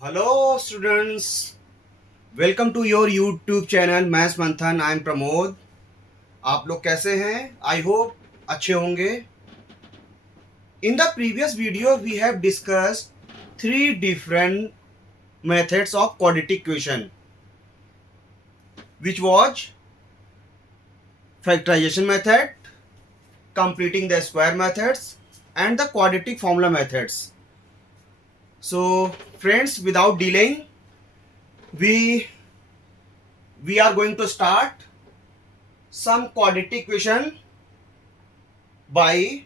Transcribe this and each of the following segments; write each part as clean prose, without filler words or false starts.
Hello students, welcome to your YouTube channel maths Manthan. I am Pramod. आप लोग कैसे हैं? आई होप अच्छे होंगे। In the previous video we have discussed three different methods of quadratic equation, which was factorization method, completing the square methods, and the quadratic formula methods. So friends, without delaying, we are going to start some quadratic equation by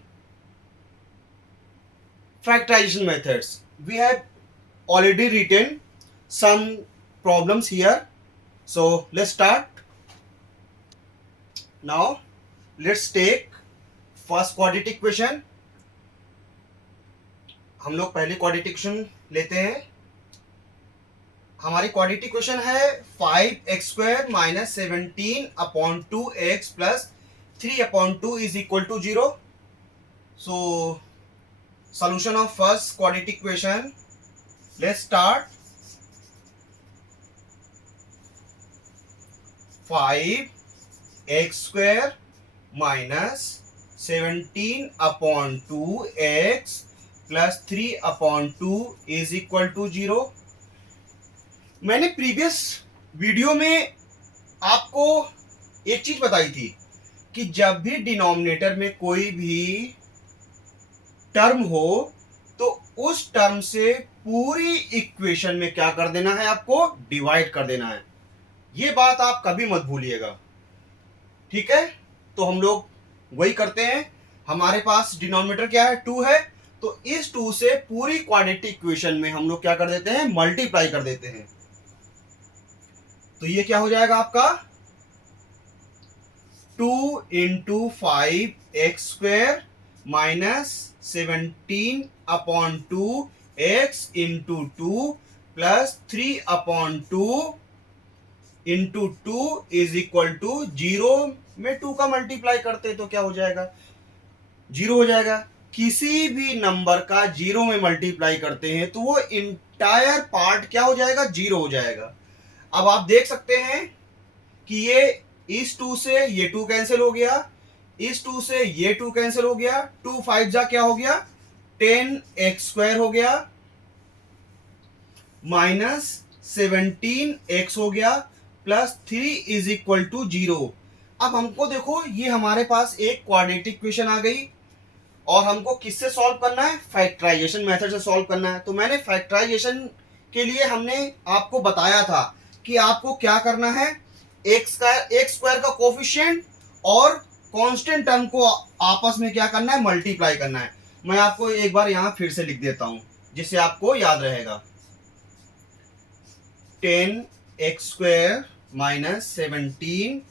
factorization methods. We have already written some problems here, so let's start. Now let's take first quadratic equation. हम लोग पहले quadratic equation लेते हैं। हमारी quadratic equation है 5x² - 17/2x + 3/2 is equal to 0. So solution of first quadratic equation. Let's start. 5x² - 17/2x + 3/2 is equal to 0. मैंने previous video में आपको एक चीज बताई थी कि जब भी डिनोमिनेटर में कोई भी टर्म हो तो उस टर्म से पूरी इक्वेशन में क्या कर देना है, आपको डिवाइड कर देना है। ये बात आप कभी मत भूलिएगा, ठीक है? तो हम लोग वही करते हैं। हमारे पास डिनोमिनेटर क्या है, 2 है, तो इस 2 से पूरी क्वाड्रेटिक इक्वेशन में हम लोग क्या कर देते हैं, मल्टीप्लाई कर देते हैं। तो ये क्या हो जाएगा आपका 2 × 5x² - 17/2 x × 2 + 3/2 × 2 is equal to 0 में 2 का मल्टीप्लाई करते तो क्या हो जाएगा, 0 हो जाएगा। किसी भी नंबर का 0 में मल्टीप्लाई करते हैं तो वो इंटायर पार्ट क्या हो जाएगा, 0 हो जाएगा। अब आप देख सकते हैं कि ये इस 2 से ये 2 कैंसिल हो गया, इस 2 से ये 2 कैंसिल हो गया, 2 5 जा क्या हो गया, 10x² हो गया, -17x हो गया, +3 इज इक्वल टू 0। अब हमको देखो, ये हमारे पास एक क्वाड्रेटिक इक्वेशन आ गई और हमको किससे सॉल्व करना है, फैक्टराइजेशन मेथड से सॉल्व करना है। तो मैंने फैक्टराइजेशन के लिए हमने आपको बताया था कि आपको क्या करना है, एक्स स्क्वायर का कोफिशिएंट और कांस्टेंट टर्म को आपस में क्या करना है, मल्टीप्लाई करना है। मैं आपको एक बार यहां फिर से लिख देता हूं जिससे आपको याद रहेगा। 10x² - 17x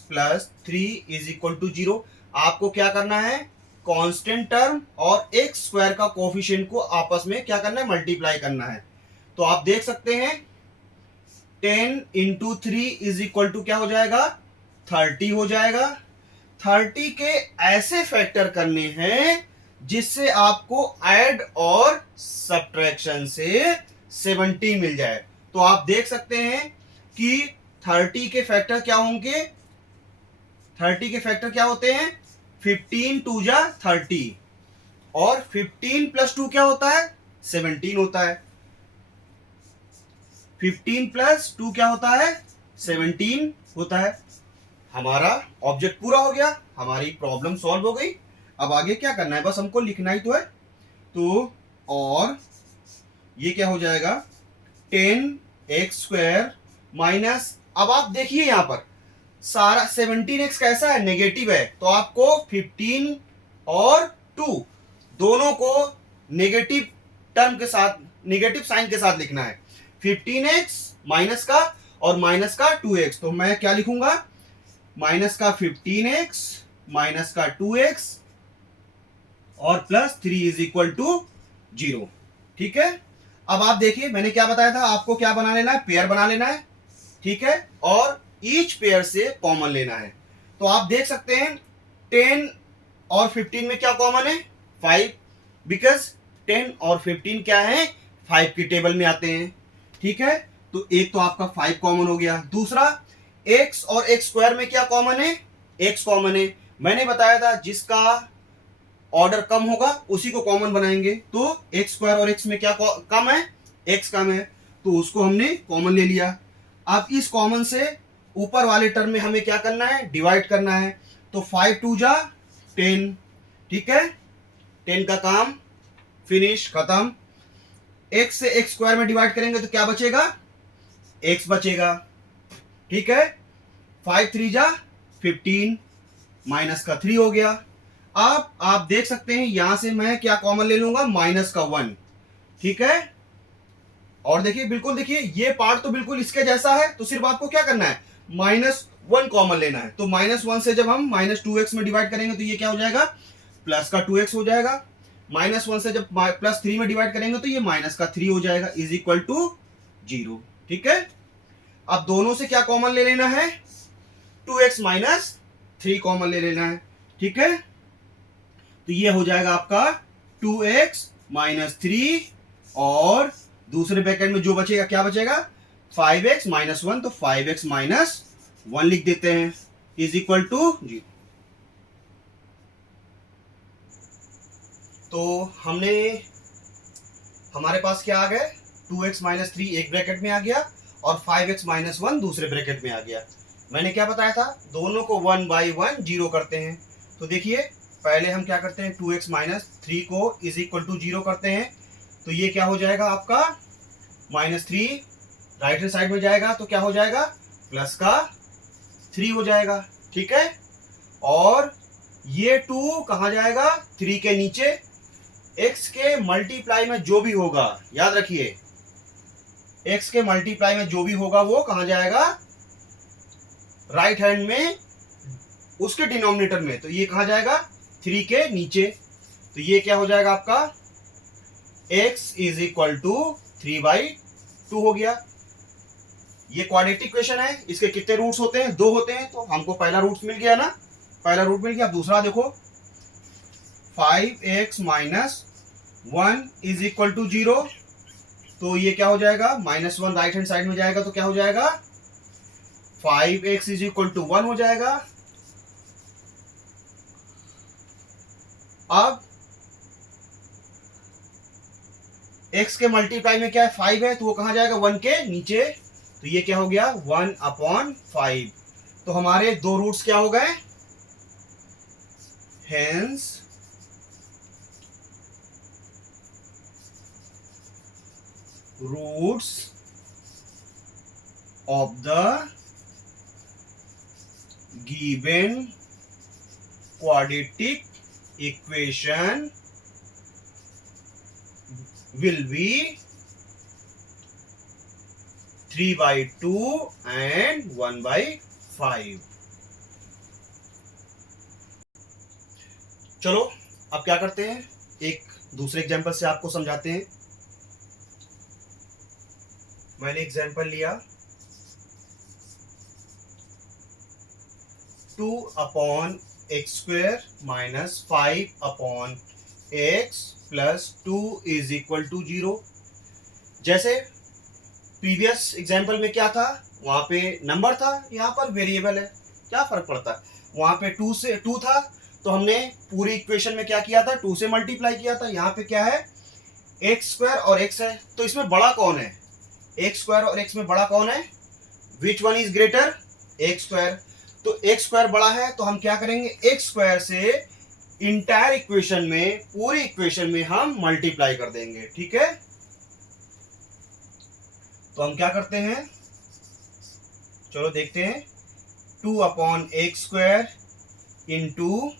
+ 3 is equal to 0। आपको क्या करना है, कांस्टेंट टर्म और एक्स स्क्वायर का कोफिशिएंट को आपस में क्या करना है, मल्टीप्लाई करना है। तो आप देख सकते हैं 10 × 3 इज इक्वल टू क्या हो जाएगा, 30 हो जाएगा। 30 के ऐसे फैक्टर करने हैं जिससे आपको ऐड और सब्ट्रैक्शन से 70 मिल जाए। तो आप देख सकते हैं कि 30 के फैक्टर क्या होंगे, 30 के फैक्टर क्या होते हैं, 15 2 जा 30 और 15 + 2 क्या होता है, 17 होता है। 15 + 2 क्या होता है, 17 होता है। हमारा ऑब्जेक्ट पूरा हो गया, हमारी प्रॉब्लम सॉल्व हो गई। अब आगे क्या करना है, बस हमको लिखना ही तो है। तो और ये क्या हो जाएगा, 10x² माइनस, अब आप देखिए यहां पर सारा 17x कैसा है, नेगेटिव है, तो आपको 15 और 2 दोनों को नेगेटिव टर्म के साथ, नेगेटिव साइन के साथ लिखना है। 15x माइनस का और माइनस का 2x, तो मैं क्या लिखूंगा, माइनस का 15x माइनस का 2x और +3 इज इक्वल टू 0। ठीक है, अब आप देखिए मैंने क्या बताया था, आपको क्या बना लेना है, पेयर बना लेना है, ठीक है, और ईच पेयर से कॉमन लेना है। तो आप देख सकते हैं 10 और 15 में क्या कॉमन है, 5, बिकॉज 10 और 15 क्या है, 5 की टेबल में आते हैं, ठीक है। तो एक तो आपका 5 कॉमन हो गया। दूसरा, x और x स्क्वायर में क्या कॉमन है, x कॉमन है। मैंने बताया था जिसका ऑर्डर कम होगा उसी को कॉमन बनाएंगे। तो x स्क्वायर और x में क्या कम है, x कम है, तो उसको हमने कॉमन ले लिया। अब इस कॉमन से ऊपर वाले टर्म में हमें क्या करना है, डिवाइड करना है। तो 5 2 जा 10, ठीक है, 10 का काम फिनिश, खत्म। x से x स्क्वायर में डिवाइड करेंगे तो क्या बचेगा, x बचेगा, ठीक है। 5 3 जा 15, माइनस का 3 हो गया। अब आप देख सकते हैं यहां से मैं क्या कॉमन ले लूंगा, माइनस का 1, ठीक है। और देखिए, बिल्कुल देखिए, ये पार्ट तो बिल्कुल इसके जैसा है, तो सिर्फ आपको क्या करना है, -1 कॉमन लेना है। तो -1 से जब हम -2x में डिवाइड करेंगे तो ये क्या हो जाएगा, प्लस का 2x हो जाएगा। -1 से जब +3 में डिवाइड करेंगे तो ये माइनस का 3 हो जाएगा, इज इक्वल टू 0, ठीक है। अब दोनों से क्या कॉमन ले लेना है, 2x - 3 कॉमन ले लेना है, ठीक है। तो ये हो जाएगा आपका 2x - 3, और दूसरे ब्रैकेट में जो बचेगा क्या बचेगा, 5x - 1, तो 5x - 1 लिख देते हैं, इज इक्वल टू 0। तो हमने, हमारे पास क्या आ गया, 2x - 3 एक ब्रैकेट में आ गया और 5x - 1 दूसरे ब्रैकेट में आ गया। मैंने क्या बताया था, दोनों को 1 बाई 1 जीरो करते हैं। तो देखिए, पहले हम क्या करते हैं, 2x - 3 को इज इक्वल टू 0 करते हैं। तो ये क्या हो जाएगा आपका, -3 राइट हैंड साइड में जाएगा तो क्या हो जाएगा, प्लस का 3 हो जाएगा, ठीक है। और ये 2 कहाँ जाएगा, 3 के नीचे। x के मल्टीप्लाई में जो भी होगा, याद रखिए, x के मल्टीप्लाई में जो भी होगा वो कहाँ जाएगा, राइट हैंड में उसके डिनोमिनेटर में। तो ये कहाँ जाएगा, 3 के नीचे। तो ये क्या हो जाएगा आपका, x इज इक्वल टू 3/2 हो गया। ये क्वाड्रेटिक इक्वेशन है, इसके कितने रूट्स होते हैं, 2 होते हैं। तो हमको पहला रूट मिल गया ना, पहला रूट मिल गया। दूसरा देखो, 5x - 1 इज इक्वल टू 0। तो ये क्या हो जाएगा, -1 राइट हैंड साइड में जाएगा तो क्या हो जाएगा, 5x इज इक्वल टू 1 हो जाएगा। अब x के मल्टीप्लाई में क्या है, 5 है, तो वो कहां जाएगा, 1 के नीचे। तो ये क्या हो गया, 1/5। तो हमारे दो रूट्स क्या हो गए, hence roots of the given quadratic equation will be 3/2 and 1/5। चलो अब क्या करते हैं, एक दूसरे एग्जांपल से आपको समझाते हैं। मैंने एग्जांपल लिया, 2/x² - 5/x + 2 is equal to 0। जैसे प्रीवियस एग्जाम्पल में क्या था, वहां पे नंबर था, यहाँ पर वेरिएबल है, क्या फर्क पड़ता है। वहां पे 2 था तो हमने पूरी इक्वेशन में क्या किया था, 2 से मल्टीप्लाई किया था। यहाँ पे क्या है, x² और x है, तो इसमें बड़ा कौन है, x² और x में बड़ा कौन है, which one is greater, x²। तो x² बड़ा है तो हम क्या करेंगे, x² से इंटायर इक्वेशन में, पूरी इक्वेशन में हम मल्टीप्लाई कर देंगे, ठीक है। तो हम क्या करते हैं, चलो देखते हैं, 2/x² into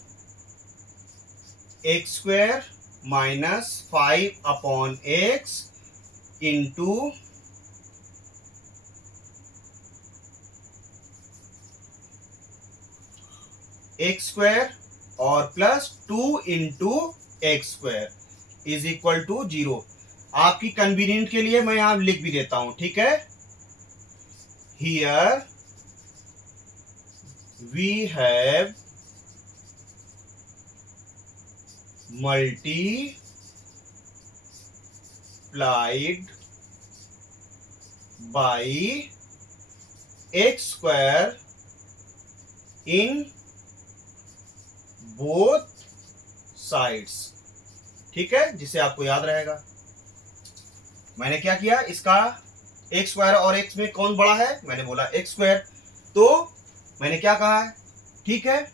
x² - 5/x into x² और plus 2 into x² is equal to 0। आपकी कन्वीनियंट के लिए मैं यहां लिख भी देता हूं, ठीक है। Here we have multiplied by x square in both sides. ठीक है, जिससे आपको याद रहेगा मैंने क्या किया, इसका एक्स स्क्वायर और एक्स में कौन बड़ा है, मैंने बोला एक्स स्क्वायर। तो मैंने क्या कहा है, ठीक है,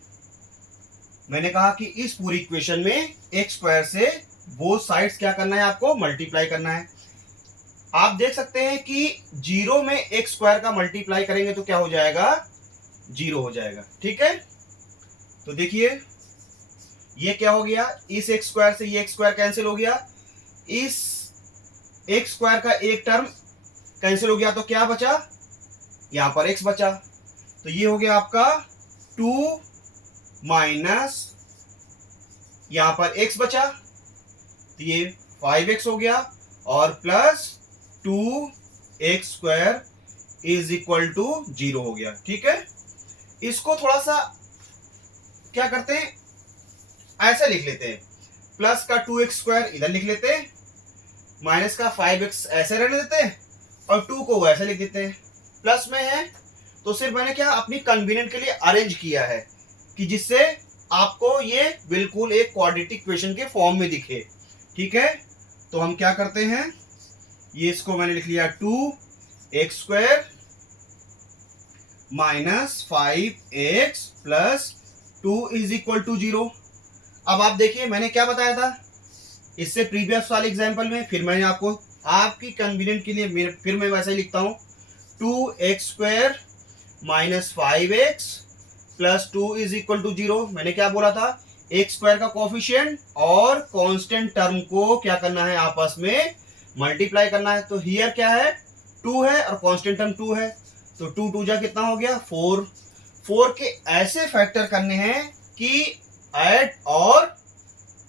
मैंने कहा कि इस पूरी इक्वेशन में एक्स स्क्वायर से बोथ साइड्स क्या करना है, आपको मल्टीप्लाई करना है। आप देख सकते हैं कि जीरो में एक्स स्क्वायर का मल्टीप्लाई करेंगे तो क्या हो जाएगा, जीरो हो जाएगा। ठीक है, तो देखिए ये क्या हो गया, इस एक्स स्क्वायर से ये एक्स स्क्वायर कैंसिल हो गया, इस एक्स स्क्वायर का एक टर्म कैंसिल हो गया, तो क्या बचा, यहां पर एक्स बचा। तो ये हो गया आपका 2 माइनस यहां पर एक्स बचा, तो ये 5x हो गया, और plus 2x square is equal to 0 हो गया। ठीक है, इसको थोड़ा सा क्या करते हैं, ऐसा लिख लेते हैं, प्लस का 2x स्क्वायर इधर लिख लेते हैं, माइनस का 5x ऐसे रहने देते हैं, और 2 को वैसे लिख देते हैं। प्लस में है तो सिर्फ मैंने क्या अपनी कन्वीनियंट के लिए अरेंज किया है कि जिससे आपको ये बिल्कुल एक क्वाड्रेटिक इक्वेशन के फॉर्म में दिखे। ठीक है, तो हम क्या करते हैं, ये इसको मैंने लिख लिया 2x square minus 5x plus 2 is equal to 0। अब आप देखिए मैंने क्या बताया था इससे प्रीवियस वाले एग्जांपल में, फिर मैंने आपको आपकी कन्वीनियंट के लिए फिर मैं वैसे ही लिखता हूं, 2x square minus 5x plus 2 is equal to 0। मैंने क्या बोला था, एक्स स्क्वायर का कोफिशिएंट और कांस्टेंट टर्म को क्या करना है, आपस में मल्टीप्लाई करना है। तो हियर क्या है, 2 है और कांस्टेंट टर्म 2 है, तो 2 2 जा कितना हो गया, 4। 4 के ऐसे फैक्टर करने हैं कि ऐड और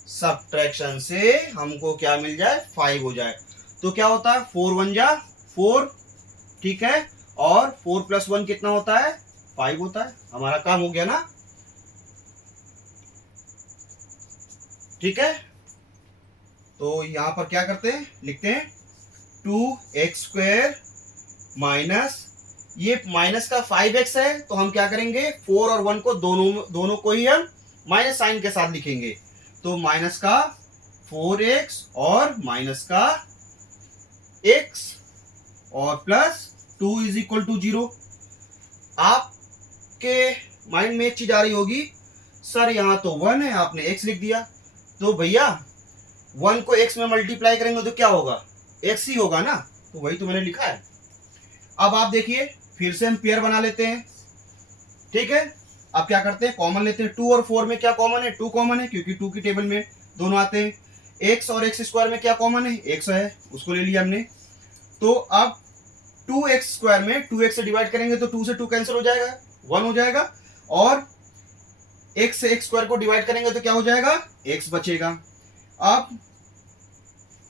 सब्ट्रैक्शन से हमको क्या मिल जाए, 5 हो जाए। तो क्या होता है, 4 1 जा 4, ठीक है, और 4 प्लस 1 कितना होता है, 5 होता है। हमारा काम हो गया ना। ठीक है, तो यहां पर क्या करते हैं, लिखते हैं 2x स्क्वायर माइनस, ये माइनस का 5x है, तो हम क्या करेंगे 4 और 1 को दोनों को ही हम माइनस साइन के साथ लिखेंगे। तो माइनस का 4x और माइनस का x और प्लस 2 इज इक्वल टू 0। आपके माइंड में एक चीज आ रही होगी, सर यहाँ तो 1 है, आपने x लिख दिया। तो भैया 1 को x में मल्टीप्लाई करेंगे तो क्या होगा, x ही होगा ना, तो वही तो मैंने लिखा है। अब आप देखिए फिर से हम पेयर बना लेते हैं। ठीक है, अब क्या करते हैं, कॉमन लेते हैं। 2 और 4 में क्या कॉमन है, 2 कॉमन है, क्योंकि 2 की टेबल में दोनों आते हैं। x और x स्क्वायर में क्या कॉमन है, x है, उसको ले लिया हमने। तो अब 2x स्क्वायर में 2x से डिवाइड करेंगे तो 2 से 2 कैंसिल हो जाएगा, 1 हो जाएगा, और x से x स्क्वायर को डिवाइड करेंगे तो क्या हो जाएगा, x बचेगा। अब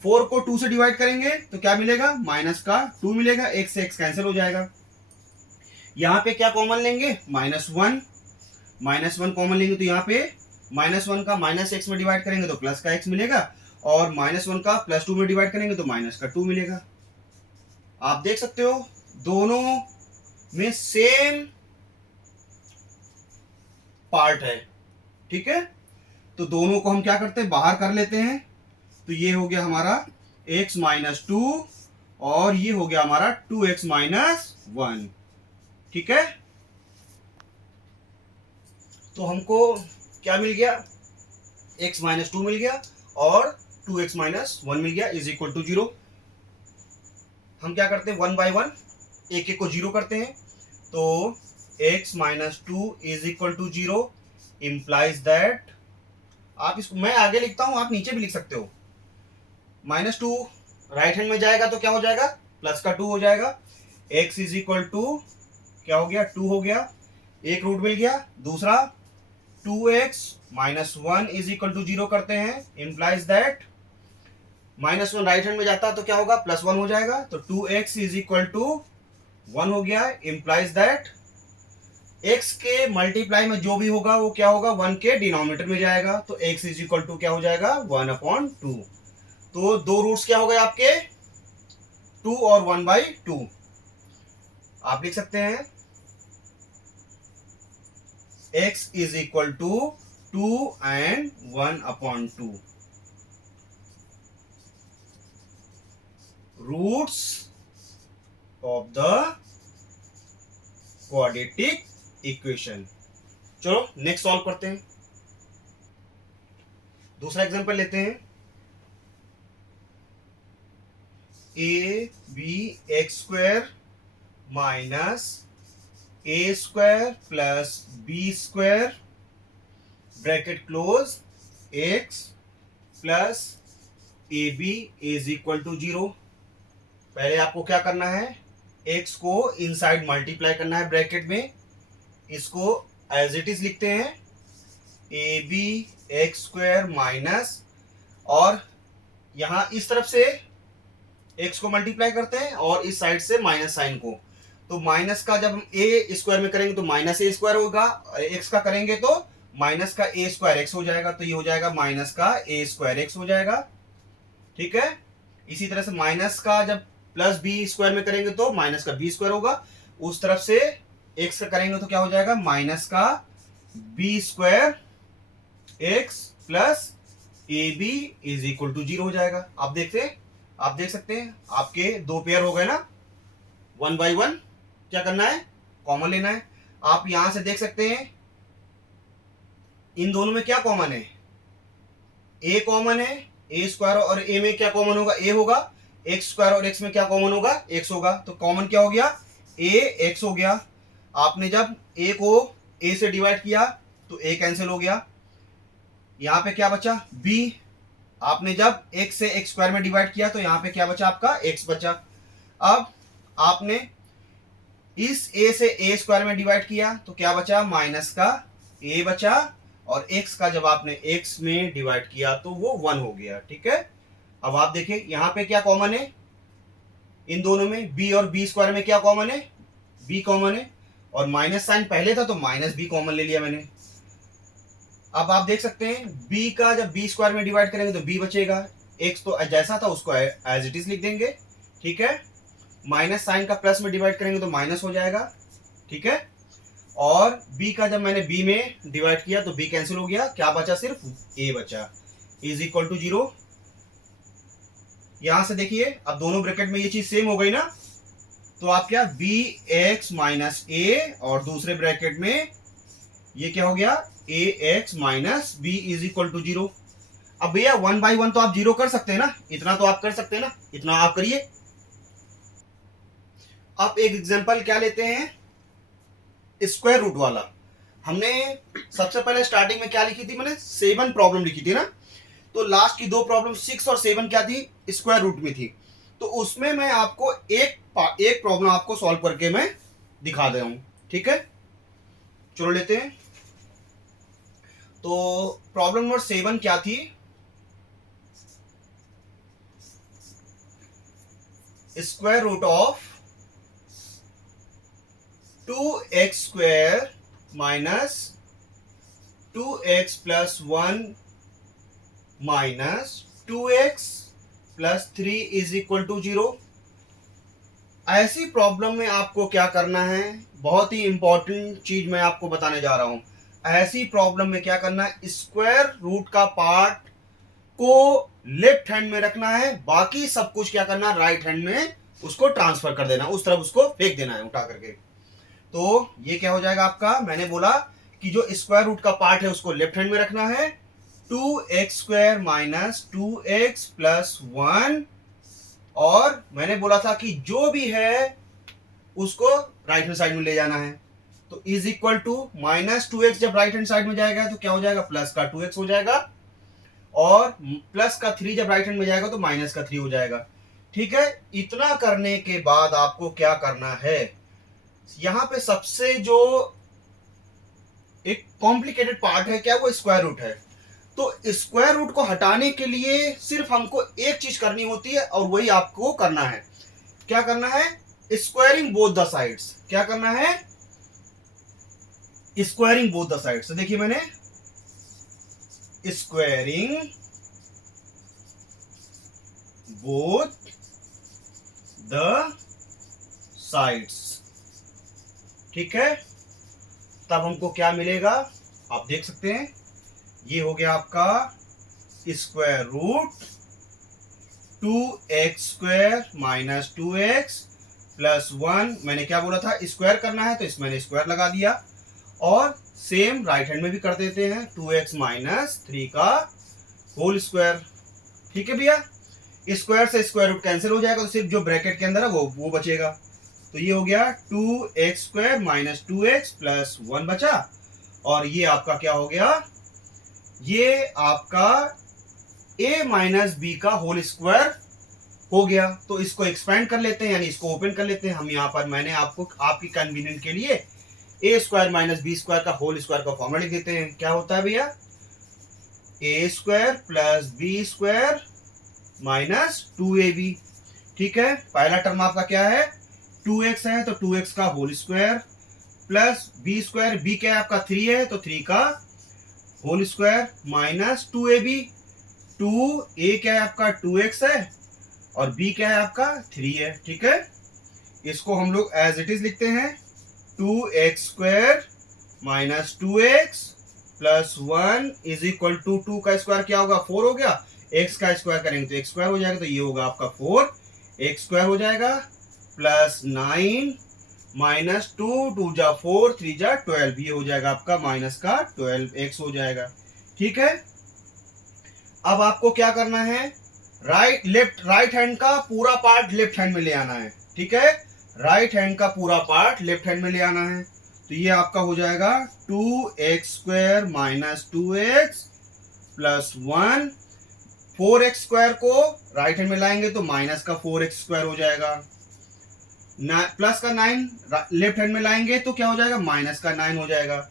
4 को 2 से डिवाइड करेंगे तो क्या मिलेगा, माइनस का 2 मिलेगा, x से x कैंसिल हो जाएगा। यहाँ पे क्या कॉमन लेंगे, -1 कॉमन लेंगे, तो यहाँ पे -1 का माइनस x में डिवाइड करेंगे तो प्लस का x मिलेगा, और -1 का प्लस 2 में डिवाइड करेंगे तो माइनस का 2 मिलेगा। आप देख सकते हो दोनों में सेम पार्ट है। ठीक है, तो दोनों को हम क्या करते हैं, बाहर कर लेते हैं। तो ये हो गया हमारा x माइनस 2 और ये हो गया हमारा 2x माइनस 1। ठीक है, तो हमको क्या मिल गया, x माइनस 2 मिल गया और 2x माइनस 1 मिल गया, इज इक्वल टू 0। हम क्या करते हैं, 1 बाय 1 एक एक को 0 करते हैं। तो x minus 2 is equal to 0 implies that, आप इसको मैं आगे लिखता हूं, आप नीचे भी लिख सकते हो। -2 राइट हैंड में जाएगा तो क्या हो जाएगा, प्लस का 2 हो जाएगा। x इज इक्वल टू क्या हो गया, 2 हो गया, एक रूट मिल गया। दूसरा 2x minus 1 is equal to 0 करते हैं, इम्प्लाइज दैट -1 राइट हैंड में जाता है तो क्या होगा, +1 हो जाएगा। तो 2x इज इक्वल टू 1 हो गया, इम्प्लाइज दैट x के मल्टीप्लाई में जो भी होगा वो क्या होगा, 1 के डिनोमिनेटर में जाएगा। तो x इज इक्वल टू क्या हो जाएगा, 1/2। तो दो रूट्स क्या हो गए आपके, 2 और 1/2 आप लिख सकते हैं x is equal to 2 and 1/2 roots of the quadratic equation. चलो नेक्स्ट सॉल्व करते हैं। दूसरा एग्जांपल लेते हैं। A b x square minus a square plus b square bracket close x plus a b is equal to 0। पहले आपको क्या करना है, एक्स को इनसाइड मल्टीप्लाई करना है ब्रैकेट में। इसको एज इट इज लिखते हैं a b x square minus, और यहां इस तरफ से एक्स को मल्टीप्लाई करते हैं और इस साइड से माइनस साइन को। तो माइनस का जब हम ए स्क्वायर में करेंगे तो माइनस ए स्क्वायर होगा, एक्स का करेंगे तो माइनस का ए स्क्वायर एक्स हो जाएगा। तो ये हो जाएगा माइनस का ए स्क्वायर एक्स हो जाएगा। ठीक है, इसी तरह से माइनस का जब प्लस बी स्क्वायर में करेंगे तो माइनस का बी स्क्वायर होगा। उस तरफ से एक्स का करेंगे तो क्या हो जाएगा, माइनस का b square x plus a b is equal to 0 हो जाएगा। आप देख सकते हैं आपके दो पेयर हो गए ना, 1 बाई 1 क्या करना है, कॉमन लेना है। आप यहां से देख सकते हैं इन दोनों में क्या कॉमन है, ए कॉमन है, ए स्क्वायर और ए में क्या कॉमन होगा, ए होगा। एक्स स्क्वायर और एक्स में क्या कॉमन होगा, एक्स होगा। तो कॉमन क्या हो गया, ए एक्स हो गया। आपने जब ए को ए से डिवाइड किया तो ए कैंसिल हो गया। यहां पे क्या बचा, बी। आपने जब एक्स से एक्स स्क्वायर में डिवाइड किया तो यहां पे क्या बचा, आपका एक्स बचा। अब आपने इस ए से ए स्क्वायर में डिवाइड किया तो क्या बचा, माइनस का ए बचा, और एक्स का जब आपने एक्स में डिवाइड किया तो वो 1 हो गया। ठीक है, अब आप देखिए यहां पे क्या कॉमन है, इन दोनों में बी और बी स्क्वायर में क्या कॉमन है, बी कॉमन है, और माइनस साइन पहले था तो माइनस बी कॉमन ले लिया मैंने। अब आप देख सकते हैं b का जब b स्क्वायर में डिवाइड करेंगे तो b बचेगा, x तो जैसा था उसको एज इट इज लिख देंगे। ठीक है, माइनस साइन का प्लस में डिवाइड करेंगे तो माइनस हो जाएगा। ठीक है, और b का जब मैंने b में डिवाइड किया तो b कैंसिल हो गया, क्या बचा, सिर्फ a बचा, इज इक्वल टू 0। यहां से देखिए अब दोनों ब्रैकेट में ये चीज सेम हो गई ना, तो आप क्या, bx माइनस a, और दूसरे ब्रैकेट में ये क्या हो गया, ax minus b is equal to 0। अब भैया 1 बाई 1 तो आप 0 कर सकते हैं ना, इतना तो आप कर सकते हैं ना, इतना आप करिए। अब एक एग्जांपल क्या लेते हैं, स्क्वायर रूट वाला। हमने सबसे पहले स्टार्टिंग में क्या लिखी थी, मैंने 7 प्रॉब्लम लिखी थी ना, तो लास्ट की 2 प्रॉब्लम 6 और 7 क्या थी, स्क्वायर रूट में थी। तो उसमें मैं आपको एक प्रॉब्लम आपको सॉल्व करके मैं दिखा दे रहा हूं। ठीक है, चलो लेते हैं। तो प्रॉब्लम नंबर 7 क्या थी, square root of 2x square minus 2x plus 1 minus 2x plus 3 is equal to 0। ऐसी प्रॉब्लम में आपको क्या करना है, बहुत ही इंपॉर्टेंट चीज मैं आपको बताने जा रहा हूं। ऐसी प्रॉब्लम में क्या करना है, स्क्वायर रूट का पार्ट को लेफ्ट हैंड में रखना है, बाकी सब कुछ क्या करना है, राइट हैंड में उसको ट्रांसफर कर देना, उस तरफ उसको फेंक देना है उठा करके। तो ये क्या हो जाएगा आपका, मैंने बोला कि जो स्क्वायर रूट का पार्ट है उसको लेफ्ट हैंड में रखना है, 2x square minus 2x plus 1, और मैंने बोला था कि जो भी है उसको राइट हैंड साइड में ले जाना है। तो is equal to minus 2x जब राइट हैंड साइड में जाएगा तो क्या हो जाएगा, प्लस का 2x हो जाएगा, और प्लस का 3 जब राइट हैंड में जाएगा तो माइनस का 3 हो जाएगा। ठीक है, इतना करने के बाद आपको क्या करना है, यहां पे सबसे जो एक कॉम्प्लिकेटेड पार्ट है क्या, वो स्क्वायर रूट है। तो स्क्वायर रूट को हटाने के लिए सिर्फ हमको एक चीज करनी होती है, और वही आपको करना है। क्या करना है, स्क्वायरिंग बोथ द साइड्स। क्या करना है, स्क्वायरिंग बोथ द साइड्स। तो देखिए मैंने स्क्वायरिंग बोथ द साइड्स। ठीक है, तब हमको क्या मिलेगा आप देख सकते हैं, ये हो गया आपका square root 2x² minus 2x plus 1। मैंने क्या बोला था, स्क्वायर करना है तो इसमें मैंने स्क्वायर लगा दिया, और सेम राइट हैंड में भी कर देते हैं 2x माइनस 3 का होल स्क्वायर। ठीक है भैया, स्क्वायर से स्क्वायर रूट कैंसिल हो जाएगा, तो सिर्फ जो ब्रैकेट के अंदर है वो बचेगा। तो ये हो गया 2x² माइनस 2x प्लस 1 बचा, और ये आपका क्या हो गया, ये आपका a माइनस बी का होल स्क्वायर हो गया। तो इसको एक्सपेंड कर लेते हैं, यानी इसको ओपन कर लेते हैं हम यहाँ पर। मैंने आपको आपकी कन्वीनियंट के लिए a² माइनस बी स्क्वायर का होल स्क्वायर का फॉर्मूला लिख देते हैं। क्या होता है भैया, a² plus b² minus 2ab। ठीक है, पहला टर्म आपका क्या है, 2x है तो 2x का whole square plus b², b क्या है आपका 3 है तो 3 का whole square minus 2ab। 2a क्या है आपका 2x है, और b क्या है आपका 3 है। ठीक है, इसको हम लोग एज इट इज लिखते हैं 2x² minus 2x plus 1 is equal to 2 का स्क्वायर क्या होगा 4 हो गया, x का स्क्वायर करेंगे तो x² हो जाएगा, तो ये होगा आपका 4x² हो जाएगा प्लस 9 माइनस 2 जा 4 3 जा 12, ये हो जाएगा आपका माइनस का 12x हो जाएगा। ठीक है, अब आपको क्या करना है, राइट हैंड का पूरा पार्ट लेफ्ट हैंड में ले आना है। ठीक है, राइट हैंड का पूरा पार्ट लेफ्ट हैंड में ले आना है, तो ये आपका हो जाएगा 2x² minus 2x plus 1। 4x² को राइट हैंड में लाएंगे तो माइनस का 4x² हो जाएगा, प्लस का 9 लेफ्ट हैंड में लाएंगे तो क्या हो जाएगा, माइनस का 9 हो जाएगा,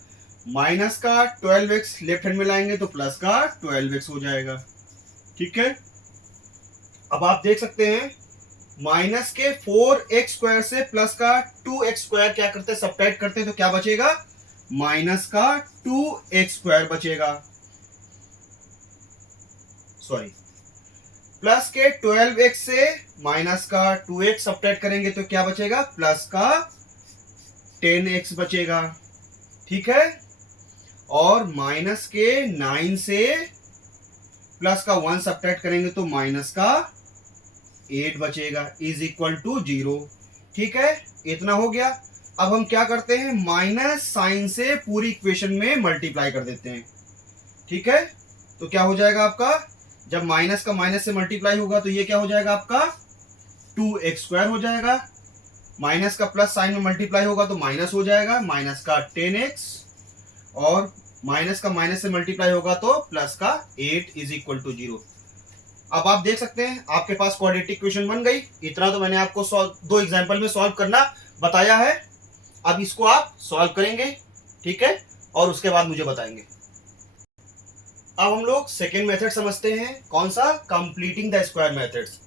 माइनस का 12x लेफ्ट हैंड में लाएंगे तो प्लस का 12x हो जाएगा। ठीक है, अब आप देख सकते हैं माइनस के 4x² से प्लस का 2x² क्या करते हैं, सब्ट्रैक्ट करते हैं, तो क्या बचेगा, माइनस का 2x² बचेगा। सॉरी, प्लस के 12x से माइनस का 2x सब्ट्रैक्ट करेंगे तो क्या बचेगा, प्लस का 10x बचेगा। ठीक है, और माइनस के 9 से प्लस का 1 सब्ट्रैक्ट करेंगे तो माइनस का 8 बचेगा इज इक्वल टू 0। ठीक है, इतना हो गया। अब हम क्या करते हैं, माइनस साइन से पूरी इक्वेशन में मल्टीप्लाई कर देते हैं। ठीक है, तो क्या हो जाएगा आपका, जब माइनस का माइनस से मल्टीप्लाई होगा तो ये क्या हो जाएगा आपका 2x² हो जाएगा, माइनस का प्लस साइन में मल्टीप्लाई होगा तो माइनस हो जाएगा, माइनस का 10x, और माइनस का माइनस से मल्टीप्लाई होगा तो प्लस का 8 इज इक्वल टू 0। अब आप देख सकते हैं आपके पास क्वाड्रेटिक इक्वेशन बन गई। इतना तो मैंने आपको दो एग्जांपल में सॉल्व करना बताया है, अब इसको आप सॉल्व करेंगे। ठीक है, और उसके बाद मुझे बताएंगे। अब हम लोग सेकेंड मेथड समझते हैं, कौन सा, कंप्लीटिंग द स्क्वायर मेथड्स।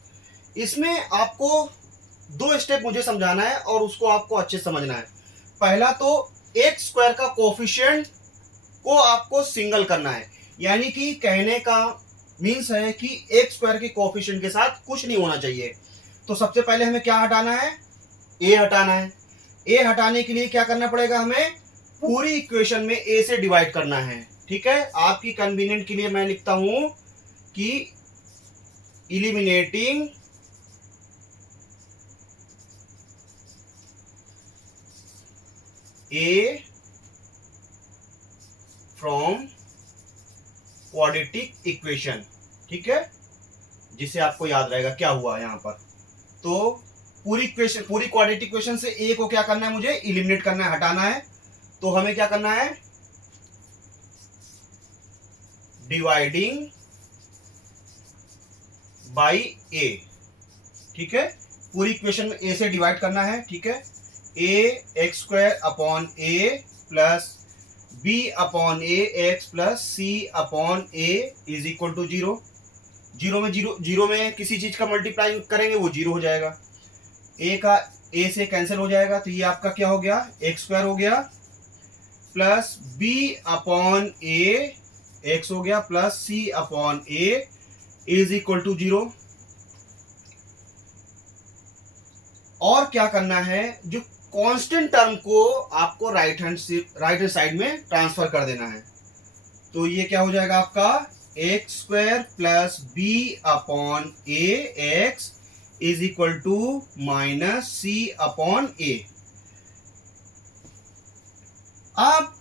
इसमें आपको 2 स्टेप मुझे समझाना है और उसको आपको अच्छे से समझना है। पहला तो x² का कोफिशिएंट को आपको सिंगल करना है, यानी कि कहने का मीन्स है कि x² के कोफिशिएंट के साथ कुछ नहीं होना चाहिए। तो सबसे पहले हमें क्या हटाना है, a हटाना है। a हटाने के लिए क्या करना पड़ेगा, हमें पूरी इक्वेशन में a से डिवाइड करना है। ठीक है, आपकी कन्वीनियंट के लिए मैं लिखता हूं कि eliminating a from quadratic equation. ठीक है, जिसे आपको याद रहेगा क्या हुआ यहां पर। तो पूरी इक्वेशन, पूरी क्वाड्रेटिक इक्वेशन से a को क्या करना है, मुझे इलिमिनेट करना है, हटाना है। तो हमें क्या करना है, डिवाइडिंग बाई a। ठीक है, पूरी इक्वेशन में a से डिवाइड करना है। ठीक है, a² upon a plus b upon a x plus c upon a is equal to 0। Zero में किसी चीज का मल्टीप्लाई करेंगे वो 0 हो जाएगा, a का a से कैंसिल हो जाएगा, तो ये आपका क्या हो गया, x² हो गया plus b upon a x हो गया plus c upon a is equal to 0। और क्या करना है, जो कांस्टेंट टर्म को आपको राइट हैंड साइड में ट्रांसफर कर देना है। तो ये क्या हो जाएगा आपका x square plus b upon a x is equal to minus c upon a. अब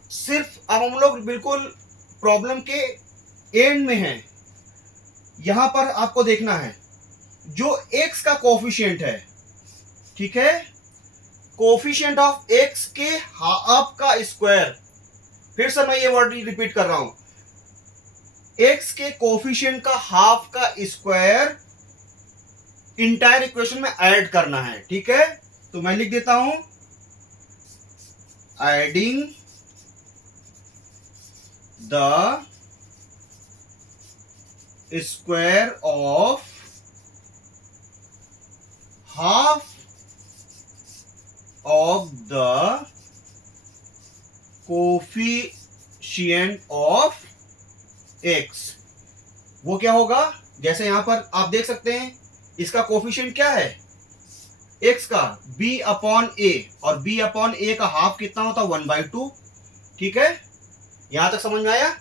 हम लोग बिल्कुल प्रॉब्लम के एंड में हैं। यहां पर आपको देखना है जो x का कोफिशिएंट है, ठीक है, कोफिशिएंट ऑफ x के हाफ का स्क्वायर, फिर से मैं ये वर्ड रिपीट कर रहा हूं, x के कोफिशिएंट का हाफ का स्क्वायर इंटायर इक्वेशन में ऐड करना है, ठीक है। तो मैं लिख देता हूं adding the square of half of the coefficient of x। वो क्या होगा, जैसे यहां पर आप देख सकते हैं इसका कोफिशिएंट क्या है x का b अपॉन a, और b अपॉन a का हाफ कितना होता है 1/2, ठीक है। यहां तक समझ में आया।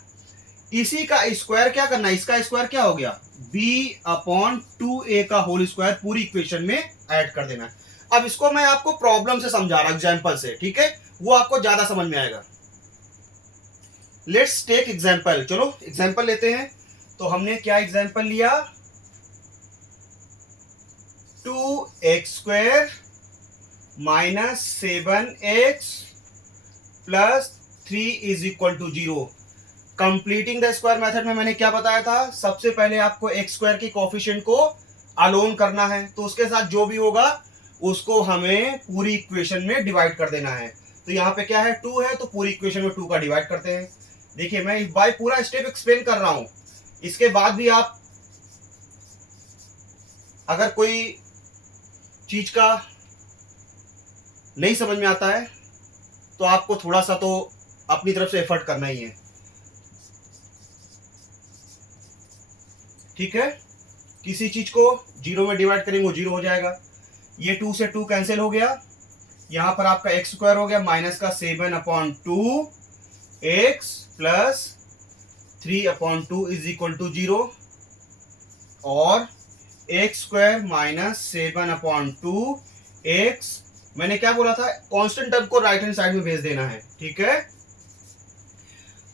इसी का स्क्वायर क्या करना है, इसका स्क्वायर क्या हो गया b अपॉन 2a का होल स्क्वायर पूरी इक्वेशन में ऐड कर देना है। अब इसको मैं आपको प्रॉब्लम से समझा रहा हूं, एग्जांपल से, ठीक है, वो आपको ज्यादा समझ में आएगा। लेट्स टेक एग्जांपल, चलो एग्जांपल लेते हैं। तो हमने क्या एग्जांपल लिया, 2x² minus 7x plus 3 is equal to 0। Completing the square method में मैंने क्या बताया था, सबसे पहले आपको एक्स स्क्वायर की कोफिशिएंट को अलोन करना है, तो उसके साथ जो भी होगा उसको हमें पूरी इक्वेशन में डिवाइड कर देना है। तो यहाँ पे क्या है 2 है, तो पूरी इक्वेशन में 2 का डिवाइड करते हैं। देखिए मैं बाय पूरा स्टेप एक्सप्लेन कर रहा हूं, इसके बाद भी आप अगर कोई चीज का नहीं समझ में आता है तो आपको थोड़ा सा तो अपनी तरफ से एफर्ट करना ही है, ठीक है। किसी चीज को 0 में डिवाइड करेंगे वो 0 हो जाएगा। ये 2 से 2 कैंसिल हो गया, यहां पर आपका एक्स स्क्वायर हो गया माइनस का 7/2 x plus 3/2 is equal to 0, और एक्स स्क्वायर माइनस 7/2 एक्स, मैंने क्या बोला था, कांस्टेंट टर्म को राइट हैंड साइड में भेज देना है, ठीक है।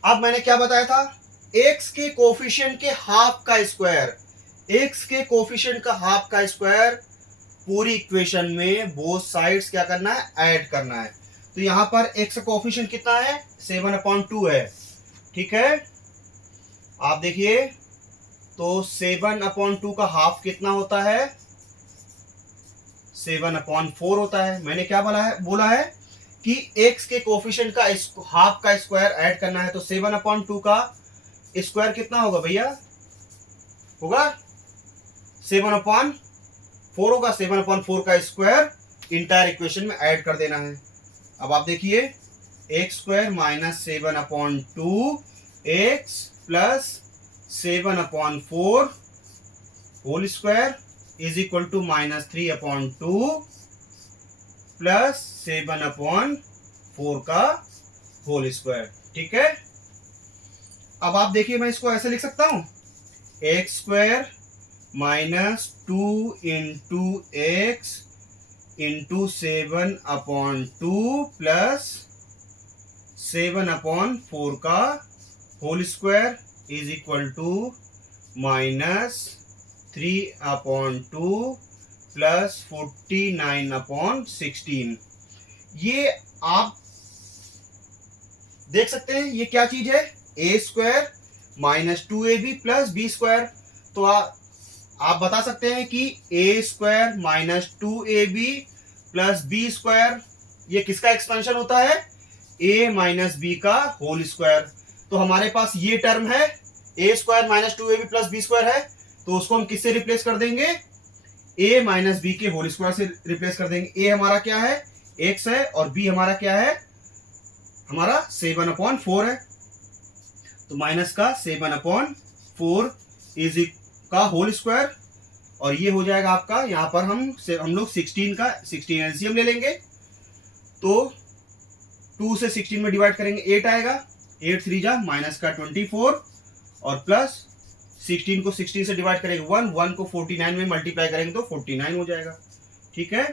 अब मैंने क्या बताया था, x के कोफिशिएंट के हाफ का स्क्वायर, x के कोफिशिएंट का हाफ का स्क्वायर पूरी इक्वेशन में बोथ साइड्स क्या करना है, ऐड करना है। तो यहां पर x का कोफिशिएंट कितना है 7/2 है, ठीक है। आप देखिए तो 7/2 का हाफ कितना होता है 7/4 होता है। मैंने क्या बोला है कि x के कोफिशिएंट का हाफ का स्क्वायर ऐड करना है, तो 7/2 का स्क्वायर कितना होगा भैया, होगा 7/4 होगा, 7/4 का स्क्वायर इंटायर इक्वेशन में ऐड कर देना है। अब आप देखिए x² minus 7/2 x plus 7/4 whole square is equal to minus 3/2 plus 7/4 का होल स्क्वायर, ठीक है। अब आप देखिए मैं इसको ऐसे लिख सकता हूं, x² minus 2 into x into 7/2 plus 7/4 का whole square is equal to minus 3/2 plus 49/16। ये आप देख सकते हैं ये क्या चीज है, a² minus 2ab plus b²। तो आप बता सकते हैं कि a² minus 2ab plus b² ये किसका एक्सपेंशन होता है, a माइनस b का होल स्क्वायर। तो हमारे पास ये टर्म है a² minus 2ab plus b² है, तो उसको हम किससे रिप्लेस कर देंगे, a माइनस b के होल स्क्वायर से रिप्लेस कर देंगे। a हमारा क्या है x है, और b हमारा क्या है, हमारा 7/4 है। तो माइनस का 7/4 इज का होल स्क्वायर और ये हो जाएगा आपका, यहाँ पर हम लोग 16 एलसीएम ले लेंगे, तो 2 से 16 में डिवाइड करेंगे 8 आएगा, 8 3 जा माइनस का 24 और प्लस 16 को 16 से डिवाइड करेंगे 1 को 49 में मल्टीप्लाई करेंगे तो 49 हो जाएगा। ठीक है,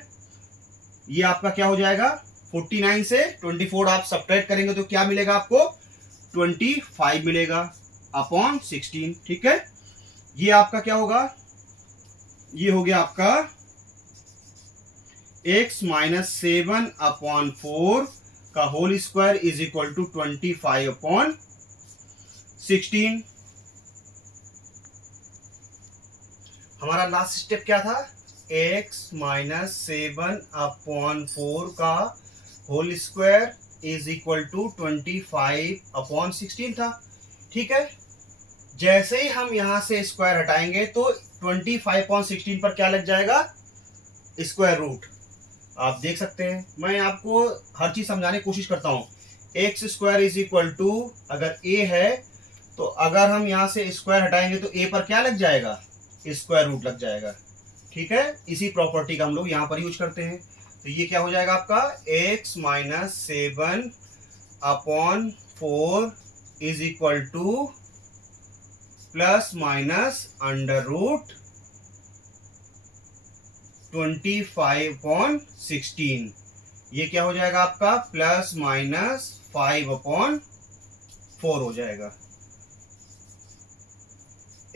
ये आपका क्या हो जाएगा, 49 से 24 आप सब्ट्रैक्ट करेंगे तो क्या मिलेगा आपको, 25 मिलेगा अपॉन 16। ठीक है, ये आपका क्या होगा, ये हो गया आपका x माइनस 7 अपॉन 4 का whole square is equal to 25 upon 16। हमारा लास्ट स्टेप क्या था, x माइनस 7 अपॉन 4 का whole square is equal to 25 upon 16 था। ठीक है, जैसे ही हम यहां से स्क्वायर हटाएंगे तो 25 अपॉन 16 पर क्या लग जाएगा, स्क्वायर रूट। आप देख सकते हैं, मैं आपको हर चीज समझाने की कोशिश करता हूँ। X square is equal to, अगर a है तो अगर हम यहां से स्क्वायर हटाएंगे तो a पर क्या लग जाएगा, स्क्वायर रूट लग जाएगा। ठीक है, इसी प्रॉपर्टी का हम लोग यहां पर यूज करते हैं। तो ये क्या हो जाएगा आपका, x minus 7 upon 4 is equal to plus minus under root 25 upon 16। ये क्या हो जाएगा आपका, प्लस माइनस 5 अपॉन 4 हो जाएगा,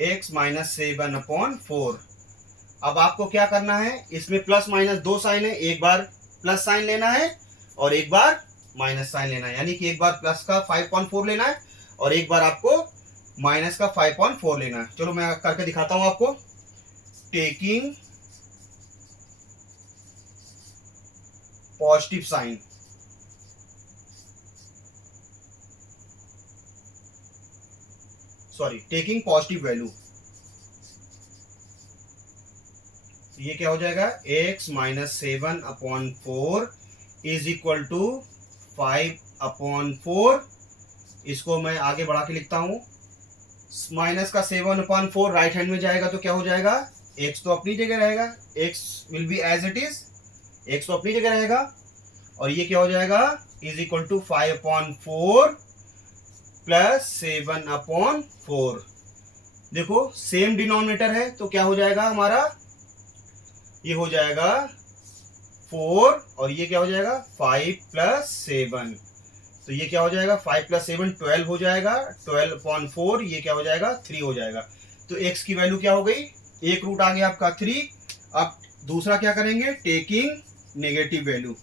x माइनस 7 अपॉन 4। अब आपको क्या करना है, इसमें प्लस माइनस दो साइन है, एक बार प्लस साइन लेना है और एक बार माइनस साइन लेना है, यानी कि एक बार प्लस का 5.4 लेना है और एक बार आपको माइनस का 5.4 लेना है। चलो मैं करके दिखाता हूं आपको। Taking positive sign, sorry taking positive value, ये क्या हो जाएगा, x minus 7 upon 4 is equal to 5 upon 4। इसको मैं आगे बढ़ा के लिखता हूं, माइनस का 7 अपॉन 4 राइट हैंड में जाएगा तो क्या हो जाएगा, x तो अपनी जगह रहेगा, x will be as it is, x तो अपनी जगह रहेगा, और ये क्या हो जाएगा, is equal to 5 upon 4 plus 7 upon 4। देखो सेम डिनोमिनेटर है तो क्या हो जाएगा हमारा, ये हो जाएगा 4 और ये क्या हो जाएगा 5 प्लस 7, तो ये क्या हो जाएगा 5 प्लस 7 12 हो जाएगा, 12 अपॉन 4 ये क्या हो जाएगा 3 हो जाएगा। तो x की वैल्यू क्या हो गई, एक रूट आ गया आपका 3। अब दूसरा क्या करेंगे, taking negative value,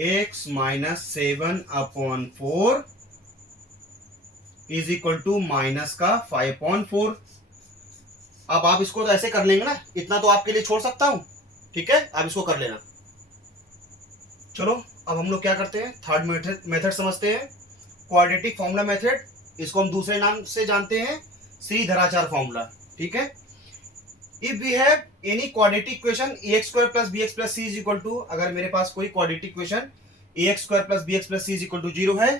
x minus 7 upon 4 is equal to minus का 5.4। अब आप इसको तो ऐसे कर लेंगे ना, इतना तो आपके लिए छोड़ सकता हूं। ठीक है, आप इसको कर लेना। चलो अब हम लोग क्या करते हैं, थर्ड मेथड समझते हैं, क्वाड्रेटिक फॉर्मूला मेथड। इसको हम दूसरे नाम से जानते हैं, श्रीधराचार्य फॉर्मूला। ठीक है, if we have any quadratic equation ax square plus bx plus c is equal to, अगर मेरे पास कोई quadratic equation ax square plus bx plus c is equal to 0 है,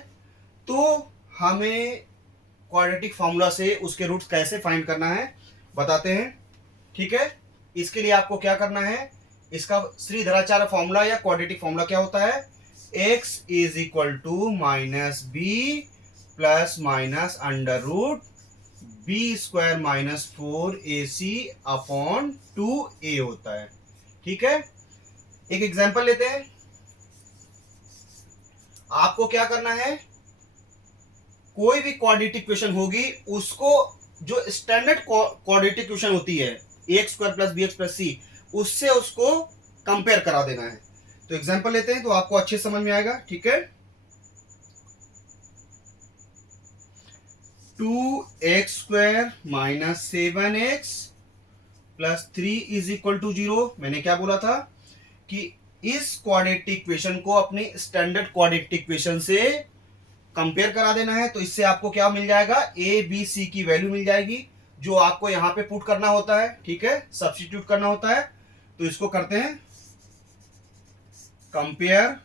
तो हमें क्वाड्रेटिक फॉर्मूला से उसके रूट्स कैसे फाइंड करना है बताते हैं। ठीक है, इसके लिए आपको क्या करना है, इसका श्रीधराचार्य फॉर्मूला या क्वाड्रेटिक फॉर्मूला क्या होता है, x is equal to minus b plus minus under root b square minus 4ac upon 2a होता है। ठीक है, एक एग्जांपल लेते हैं। आपको क्या करना है, कोई भी क्वाड्रेटिक इक्वेशन होगी उसको, जो स्टैंडर्ड क्वाड्रेटिक इक्वेशन होती है ax square plus bx plus c, उससे उसको कंपेयर करा देना है। तो एग्जांपल लेते हैं तो आपको अच्छे समझ में आएगा। ठीक है, 2x square minus 7x plus 3 is equal to 0। मैंने क्या बोला था कि इस क्वाड्रेटिक इक्वेशन को अपनी स्टैंडर्ड क्वाड्रेटिक इक्वेशन से कंपेयर करा देना है। तो इससे आपको क्या मिल जाएगा, ए बी सी की वैल्यू मिल जाएगी, जो आपको यहां पे पुट करना होता है। ठीक है, सब्स्टिट्यूट करना होता है। तो इसको करते हैं, compare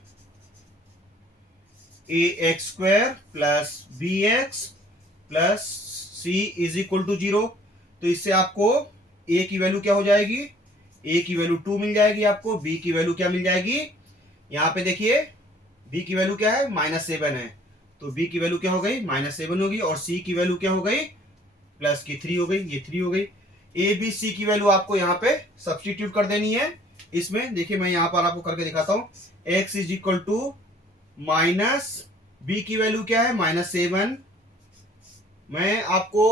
a x square plus b x plus c is equal to 0। तो इससे आपको ए की वैल्यू क्या हो जाएगी, ए की वैल्यू 2 मिल जाएगी आपको, बी की वैल्यू क्या मिल जाएगी, यहां पे देखिए बी की वैल्यू क्या है, -7 है, तो बी की वैल्यू क्या हो गई, -7 होगी, और सी की वैल्यू क्या हो गई, प्लस की 3 हो गई, ये 3 हो गई। ए बी सी की वैल्यू आपको यहाँ पे सब्सटीट्यूट कर देनी है। इसमें देखिए मैं यहाँ पर आपको करके दिखाता हूँ। x is equal to minus, b की वैल्यू क्या है, -7। मैं आपको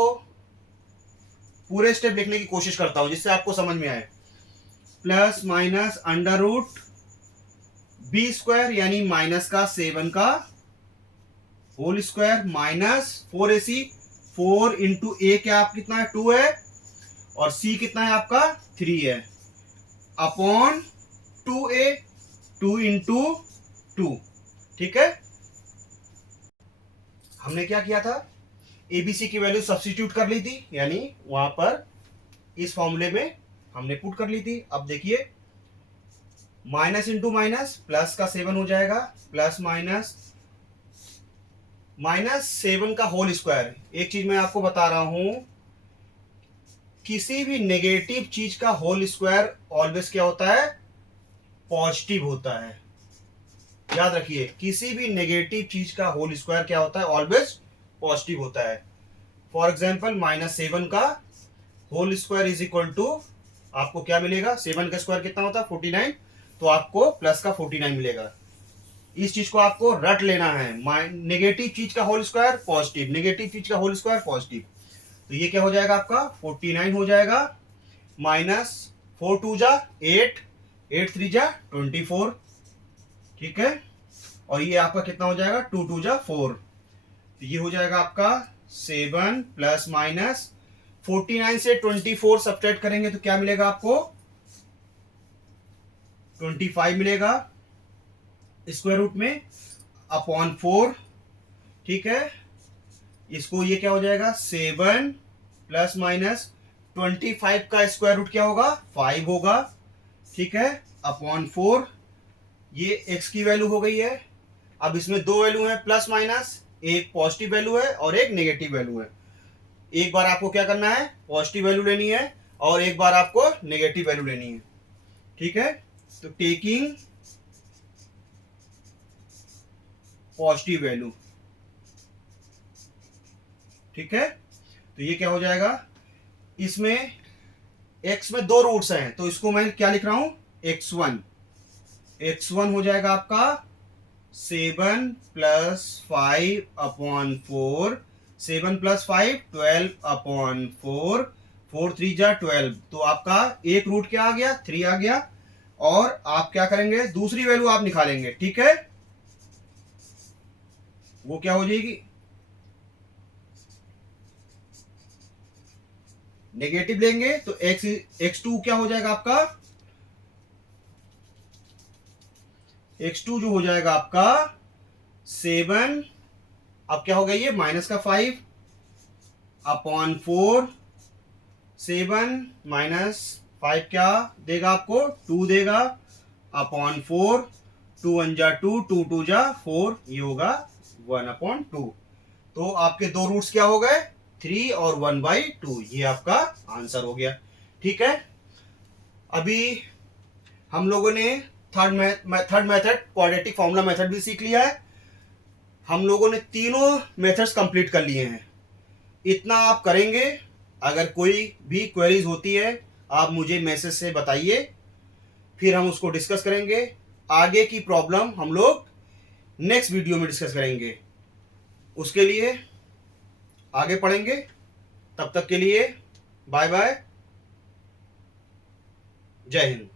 पूरे स्टेप लिखने की कोशिश करता हूं जिससे आपको समझ में आए। Plus minus under root b square यानी माइनस का 7 का whole square minus 4ac, 4 into a क्या आप कितना है, 2 है, और सी कितना है आपका 3 है, अपॉन 2a, 2 इंटू 2। ठीक है, हमने क्या किया था, एबीसी की वैल्यू सब्स्टिट्यूट कर ली थी, यानी वहां पर इस फॉर्मूले में हमने पुट कर ली थी। अब देखिए माइनस इंटू माइनस प्लस का 7 हो जाएगा, प्लस माइनस -7 का होल स्क्वायर। एक चीज मैं आपको बता रहा हूं, किसी भी नेगेटिव चीज का होल स्क्वायर ऑलवेज क्या होता है, पॉजिटिव होता है। याद रखिए, किसी भी नेगेटिव चीज का होल स्क्वायर क्या होता है, ऑलवेज पॉजिटिव होता है। फॉर एग्जाम्पल -7 का whole square is equal to आपको क्या मिलेगा, 7 का स्क्वायर कितना होता है 49, तो आपको प्लस का 49 मिलेगा। इस चीज को आपको रट लेना है, नेगेटिव चीज का होल स्क्वायर पॉजिटिव, नेगेटिव चीज का होल स्क्वायर पॉजिटिव। तो ये क्या हो जाएगा आपका 49 हो जाएगा, माइनस 4 2 जा 8, 8 3 जा 24। ठीक है, और ये आपका कितना हो जाएगा 2 2 जा 4, तो ये हो जाएगा आपका 7 प्लस माइनस 49 से 24 सब्ट्रैक्ट करेंगे तो क्या मिलेगा आपको, 25 मिलेगा स्क्वायर रूट में अपॉन 4। ठीक है, इसको ये क्या हो जाएगा 7 प्लस माइनस 25 का स्क्वायर रूट क्या होगा 5 होगा। ठीक है, अपॉन 4, ये x की वैल्यू हो गई है। अब इसमें दो वैल्यू है प्लस माइनस, एक पॉजिटिव वैल्यू है और एक नेगेटिव वैल्यू है। एक बार आपको क्या करना है, पॉजिटिव वैल्यू लेनी है और एक बार आपको नेगेटिव वैल्यू लेनी है। ठीक है, तो टेकिंग पॉजिटिव वैल्यू। ठीक है, तो ये क्या हो जाएगा, इसमें x में दो रूट्स हैं तो इसको मैं क्या लिख रहा हूं, x1। x1 हो जाएगा आपका 7 प्लस 5 अपॉन 4, 7 प्लस 5 12 अपॉन 4, 4 3 जा 12, तो आपका एक रूट क्या आ गया 3 आ गया, और आप क्या करेंगे दूसरी वैल्यू आप निकालेंगे। ठीक है, वो क्या हो जाएगी, नेगेटिव लेंगे तो x2 क्या हो जाएगा आपका, x2 जो हो जाएगा आपका 7, अब क्या हो गया ये माइनस का 5 अपॉन 4, 7 माइनस 5 क्या देगा आपको 2 देगा, अपॉन 4, 2 1 जा 2, 2 2 जा 4, ये होगा 1/2। तो आपके दो रूट्स क्या हो गए 3 और 1/2, ये आपका आंसर हो गया। ठीक है, अभी हम लोगों ने third method quadratic formula method भी सीख लिया है। हम लोगों ने तीनों मेथड्स कंप्लीट कर लिए हैं। इतना आप करेंगे, अगर कोई भी क्वेरीज होती है आप मुझे मैसेज से बताइए, फिर हम उसको डिस्कस करेंगे। आगे की प्रॉब्लम हम लोग नेक्स्ट वीडियो में डिस्कस करेंगे, उसके लिए आगे पढ़ेंगे। तब तक के लिए बाय बाय, जय हिंद।